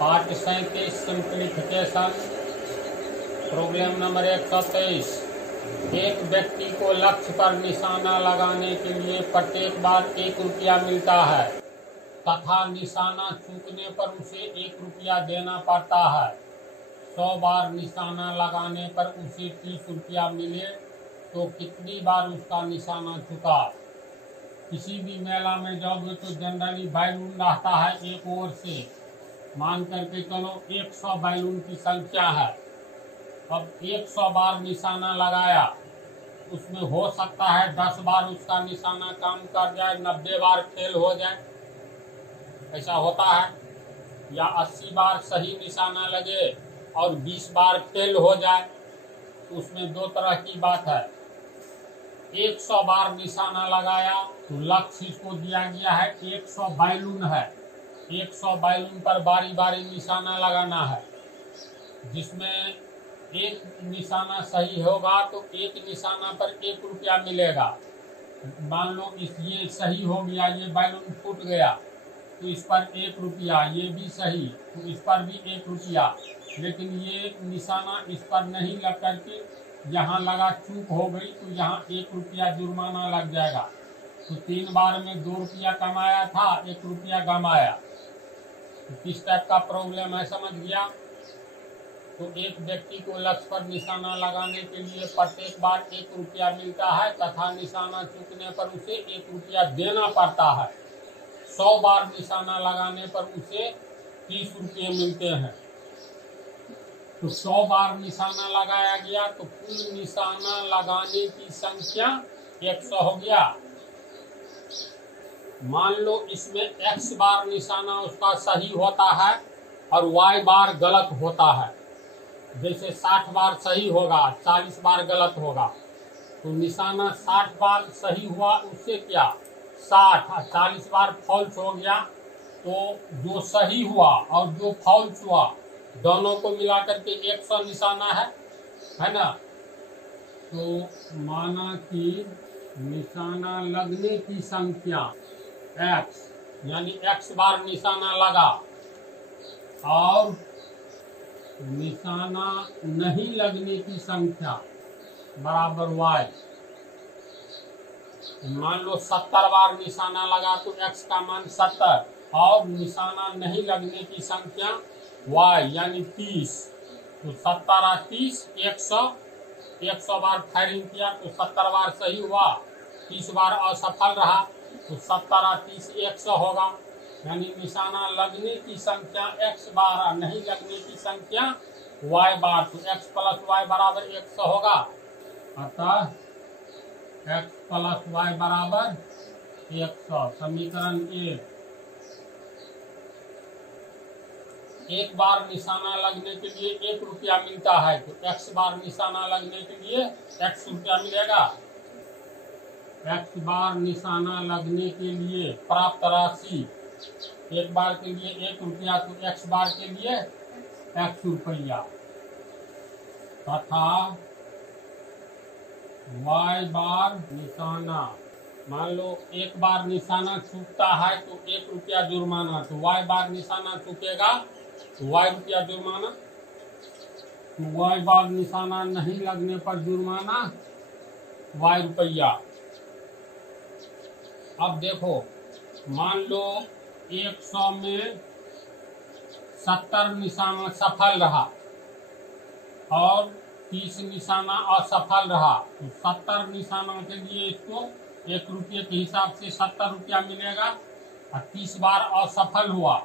पाठ 37 simplification. Problem number 123। एक व्यक्ति को लक्ष्य पर निशाना लगाने के लिए प्रत्येक बार 1 रुपया मिलता है तथा निशाना चूकने पर उसे 1 रुपया देना पड़ता है। 100 बार निशाना लगाने पर उसे 30 रुपया मिले तो कितनी बार उसका निशाना चुका। किसी भी मेला में जाओगे तो जनरली बैलून रहता है एक ओर से, मान करके चलो 100 बैलून की संख्या है। अब 100 बार निशाना लगाया, उसमें हो सकता है 10 बार उसका निशाना काम कर जाए, 90 बार फेल हो जाए, ऐसा होता है। या 80 बार सही निशाना लगे और 20 बार फेल हो जाए, तो उसमें 2 तरह की बात है। 100 बार निशाना लगाया तो लक्ष्य इसको दिया गया है 100 बैलून है। 100 बैलून पर बारी बारी निशाना लगाना है, जिसमें एक निशाना सही होगा तो एक निशाना पर 1 रुपया मिलेगा। मान लो ये सही हो गया, ये बैलून फूट गया तो इस पर 1 रुपया, ये भी सही तो इस पर भी 1 रुपया। लेकिन ये निशाना इस पर नहीं लग करके यहाँ लगा, चूक हो गई तो यहाँ 1 रुपया जुर्माना लग जाएगा। तो 3 बार में 2 रुपया कमाया था, 1 रुपया गंवाया। तो किस टाइप का प्रॉब्लम है समझ गया। तो एक व्यक्ति को लक्ष्य पर निशाना लगाने के लिए प्रत्येक बार 1 रुपया मिलता है तथा निशाना चूकने पर उसे 1 रुपया देना पड़ता है। 100 बार निशाना लगाने पर उसे 30 रुपये मिलते हैं। तो 100 बार निशाना लगाया गया तो कुल निशाना लगाने की संख्या 100 हो गया। मान लो इसमें x बार निशाना उसका सही होता है और y बार गलत होता है। जैसे 60 बार सही होगा, 40 बार गलत होगा। तो निशाना 60 बार सही हुआ, उससे क्या 60 और 40 बार फॉल्स हो गया, तो जो सही हुआ और जो फॉल्स हुआ दोनों को मिला करके 100 निशाना है ना। तो माना कि निशाना लगने की संख्या x, यानी x बार निशाना लगा और निशाना नहीं लगने की संख्या बराबर y। मान लो 70 बार निशाना लगा तो x का मान 70 और निशाना नहीं लगने की संख्या y यानी 30। तो 70 और 30 100 बार फायरिंग किया तो 70 बार सही हुआ, 30 बार असफल रहा तो 70 और 30 100 होगा। यानी निशाना लगने की संख्या x बार और नहीं लगने की संख्या y बार। तो x प्लस y बराबर 100 होगा। अतः x प्लस y बराबर 100। समीकरण 1 बार निशाना लगने के लिए 1 रुपया मिलता है तो x बार निशाना लगने के लिए x रुपया मिलेगा। x बार निशाना लगने के लिए प्राप्त राशि 1 बार के लिए 1 रुपया तो x बार के लिए x रुपया तथा y बार निशाना। मान लो 1 बार निशाना चूकता है तो 1 रुपया जुर्माना, तो y बार निशाना चूकेगा तो y रुपया जुर्माना। तो y बार निशाना नहीं लगने पर जुर्माना y रुपया। अब देखो, मान लो 100 में 70 निशाना सफल रहा और 30 निशाना असफल रहा। तो 70 निशाना के लिए इसको 1 रुपये के हिसाब से 70 रुपया मिलेगा और 30 बार असफल हुआ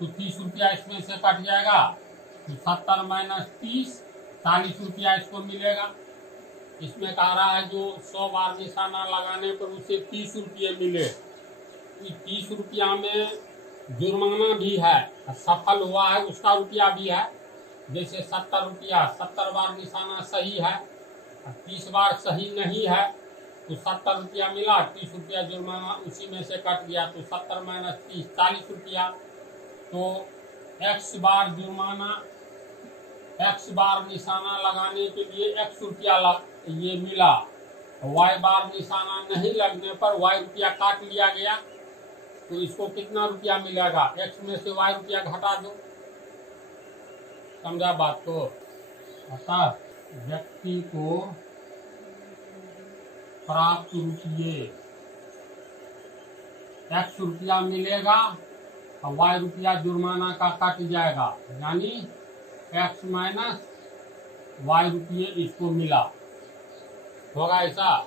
तो 30 रुपया इसमें से कट जाएगा। तो 70 माइनस 30 40 रुपया इसको मिलेगा। इसमें कह रहा है जो 100 बार निशाना लगाने पर उसे 30 रुपये मिले। 30 रुपया में जुर्माना भी है, सफल हुआ है उसका रुपया भी है। जैसे 70 रुपया, 70 बार निशाना सही है, 30 बार सही नहीं है तो 70 रुपया मिला, 30 रुपया जुर्माना उसी में से कट गया। तो 70 माइनस 30 40 रुपया। तो x बार जुर्माना, x बार निशाना लगाने के लिए x रुपया ये मिला वाई बार निशाना नहीं लगने पर वाई रुपया काट लिया गया, तो इसको कितना रुपया मिलेगा? एक्स में से वाई रुपया घटा दो। समझा बात को? अतः व्यक्ति को प्राप्त रुपये एक्स रुपया मिलेगा और वाई रुपया जुर्माना का कट जाएगा, यानी एक्स माइनस वाई रुपये इसको मिला। होगा ऐसा?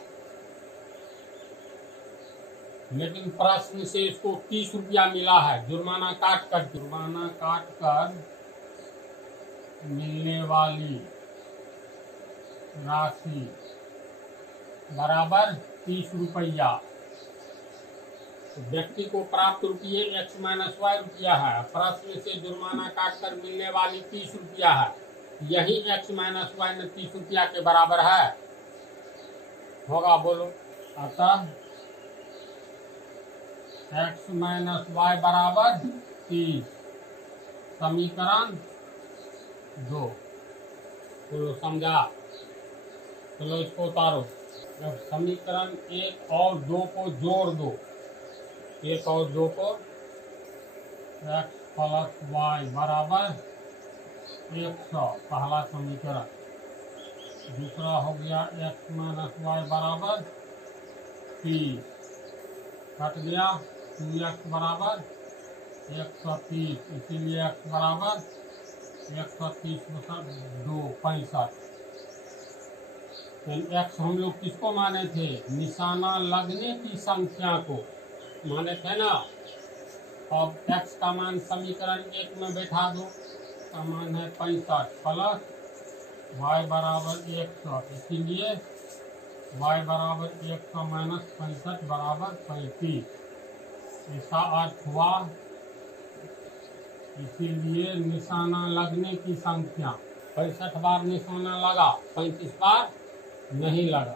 लेकिन प्रश्न से इसको 30 रुपया मिला है जुर्माना काट कर मिलने वाली राशि बराबर 30 रुपया। तो व्यक्ति को प्राप्त रुपये एक्स माइनस वाई रुपया है, प्रश्न से जुर्माना काट कर मिलने वाली 30 रुपया है, यही एक्स माइनस वाई में 30 रुपया के बराबर है। होगा? बोलो। अतः एक्स माइनस वाई बराबर 30, समीकरण 2। बोलो, समझा? चलो इसको उतारो। जब समीकरण 1 और 2 को जोड़ दो, 1 और 2 को, एक्स प्लस वाई बराबर 100 पहला समीकरण। दूसरा हो गया एक्स माइनस वाई बराबर 30, कट गया 2x बराबर 130, इसीलिए x बराबर 130 + 2 65। एक्स हम लोग किसको माने थे? निशाना लगने की संख्या को माने थे ना। अब x का मान समीकरण 1 में बैठा दो, का मान है 65 प्लस y बराबर 100, इसीलिए y बराबर 100 माइनस 65 बराबर 35। ऐसा अर्थ हुआ। इसीलिए निशाना लगने की संख्या 65 बार निशाना लगा, 35 बार नहीं लगा।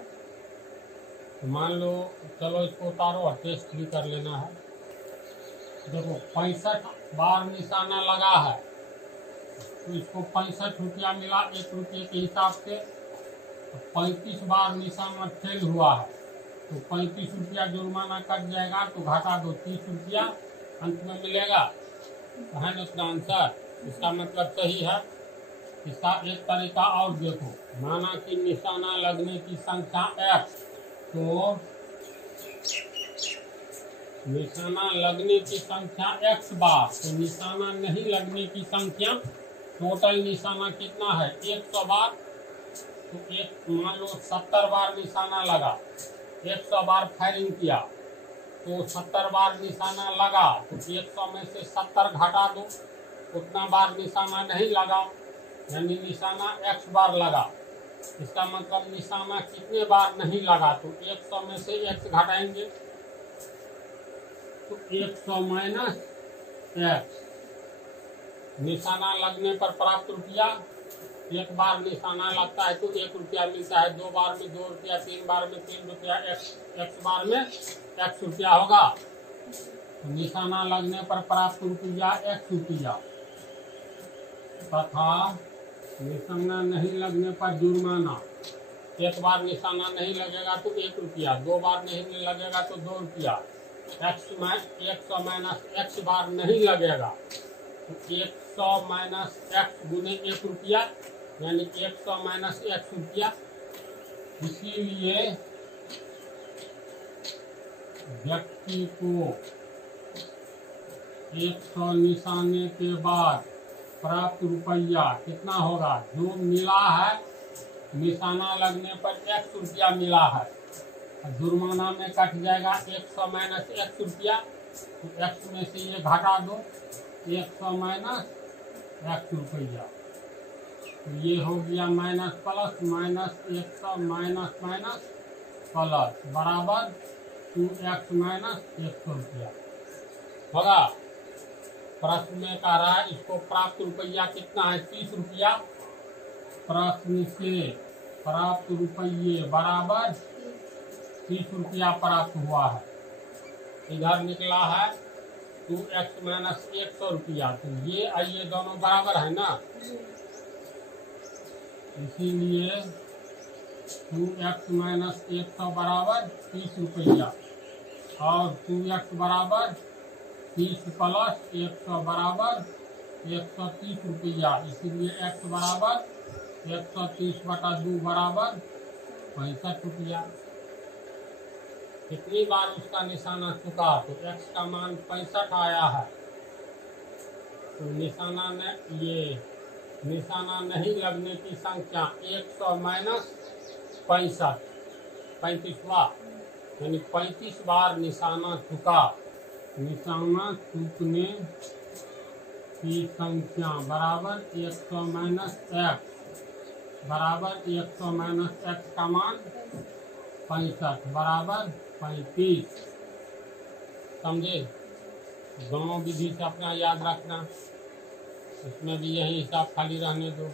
तो मान लो, चलो इसको उतारो और टेस्ट भी कर लेना है। देखो 65 बार निशाना लगा है, तो इसको 65 रुपया मिला 1 रुपये के हिसाब से। तो 35 बार निशाना फेल हुआ है, तो 35 रुपया जुर्माना कट जाएगा, तो घटा दो 30 रुपया अंत में मिलेगा। है ना इसका आंसर? इसका मतलब सही है। इसका एक तरीका और देखो, माना कि निशाना लगने की संख्या x, तो निशाना लगने की संख्या x बार, तो निशाना नहीं लगने की संख्या टोटल निशाना कितना है? 100 बार। तो एक मान लो 70 बार निशाना लगा, 100 बार फायरिंग किया, तो 70 बार निशाना लगा, तो 100 में से 70 घटा दो, उतना बार निशाना नहीं लगा, यानी निशाना x बार लगा। इसका मतलब निशाना कितने बार नहीं लगा? तो 100 में से x घटाएंगे, तो 100 माइनस x। निशाना लगने पर प्राप्त रुपया, एक बार निशाना लगता है तो 1 रुपया मिलता है, 2 बार में 2 रुपया, 3 बार में 3 रुपया, x बार में x रुपया होगा। तो निशाना लगने पर प्राप्त रुपया x रुपया, तथा निशाना नहीं लगने पर जुर्माना। एक बार निशाना नहीं लगेगा तो 1 रुपया, 2 बार नहीं लगेगा तो 2 रुपया, 100 माइनस x बार नहीं लगेगा तो 100 माइनस x गुने 1 रुपया, यानी 100 माइनस x रुपया। इसीलिए व्यक्ति को 100 निशाने के बाद प्राप्त रुपया कितना होगा? जो मिला है निशाना लगने पर 1 रुपया मिला है, जुर्माना में कट जाएगा 100 माइनस 1 रुपया, तो x में से ये घटा दो, 100 माइनस 1 रुपया, तो ये हो गया minus plus, minus 100 minus minus plus बराबर 2x माइनस 100 रुपया होगा। प्रश्न में कह रहा है इसको प्राप्त रुपया कितना है? 30 रुपया। प्रश्न से प्राप्त रुपये बराबर 30 रुपया प्राप्त हुआ है। इधर निकला है 2x माइनस 100 रुपया, तो ये दोनों बराबर है ना, इसीलिए 2x माइनस 100 बराबर 30 रुपया और 2x बराबर 30 प्लस 100 बराबर 130 रुपया। इसीलिए x बराबर 130/2 बराबर 65 रुपया। कितनी बार उसका निशाना चुका तो x का मान 65 आया है। तो निशाना नहीं लगने की संख्या 100 माइनस 65, 35वां, यानी 35 बार निशाना चुका। निशाना चूकने की संख्या बराबर 100 माइनस x बराबर 100 माइनस x का मान 65 बराबर 35। समझे? दोनों विधि से अपना याद रखना, इसमें भी यही हिसाब खाली रहने दो।